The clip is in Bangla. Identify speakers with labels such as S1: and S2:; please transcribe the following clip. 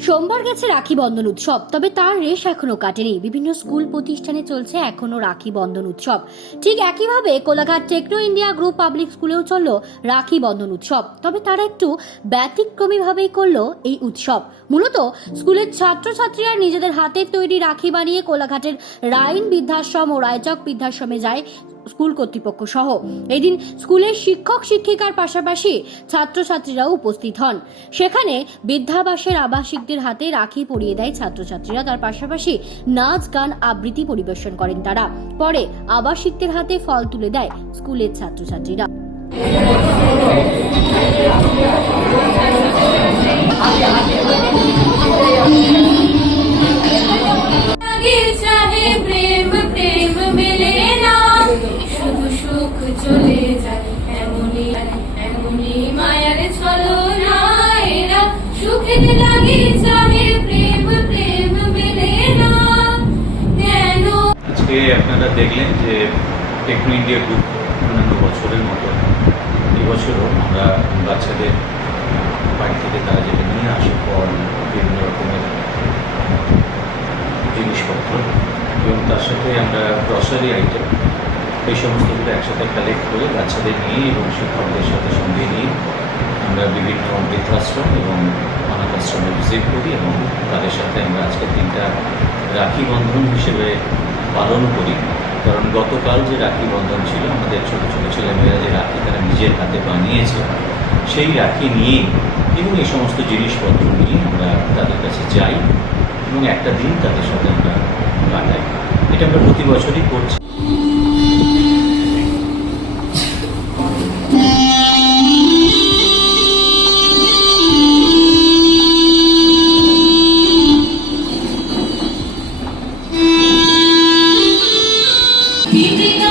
S1: সোমবার গেছে রাখি বন্ধন উৎসব, তবে তার রেশ এখনও কাটেনি। বিভিন্ন স্কুল প্রতিষ্ঠানে চলছে এখনও রাখি বন্ধন উৎসব। ঠিক একইভাবে Kolaghat techno India group public স্কুলেও চলল রাখি বন্ধন উৎসব, তবে তারা একটু ব্যতিক্রমীভাবেই করল এই উৎসব। মূলত স্কুলের ছাত্রছাত্রীরা নিজেদের হাতের তৈরি রাখি বানিয়ে কোলাঘাটের রাইন বৃদ্ধাশ্রম ও রায়চক বৃদ্ধাশ্রমে যায় স্কুল কর্তৃপক্ষ সহ। এদিন স্কুলের শিক্ষক শিক্ষিকার পাশাপাশি ছাত্রছাত্রীরাও উপস্থিত হন। সেখানে বৃদ্ধাবাসের আবাসিকদের হাতে রাখি পরিয়ে দেয় ছাত্রছাত্রীরা। তার পাশাপাশি নাচ, গান, আবৃত্তি পরিবেশন করেন তারা। পরে আবাসিকদের হাতে ফল তুলে দেয় স্কুলের ছাত্রছাত্রীরা।
S2: প্রেম
S3: আপনারা দেখলেন যে টেকনো ইন্ডিয়া গ্রুপ অন্যান্য বছরের মতো। এবছরও আমরা বাচ্চাদের, বাড়ি থেকে তারা যেটা নিয়ে আসে ফল, বিভিন্ন রকমের জিনিসপত্র, এবং তার সাথে আমরা গ্রসারি আইটেম এই সমস্তগুলো একসাথে কালেক্ট করে বাচ্চাদের নিয়ে এবং শিক্ষকদের সাথে সঙ্গে নিয়ে আমরা বিভিন্ন বৃদ্ধাশ্রম এবং অনাথ আশ্রমে ভিজিট করি এবং তাদের সাথে আমরা আজকে তিনটা রাখি বন্ধন হিসেবে পালন করি। কারণ গতকাল যে রাখি বন্ধন ছিল, আমাদের ছোটো ছোটো ছেলেমেয়েরা যে রাখি তারা নিজের হাতে বানিয়েছে, সেই রাখি নিয়ে এবং এই সমস্ত জিনিসপত্র নিয়ে আমরা তাদের কাছে যাই এবং একটা দিন তাদের সাথে আমরা কাটাই। এটা আমরা প্রতি বছরই করছি। Keep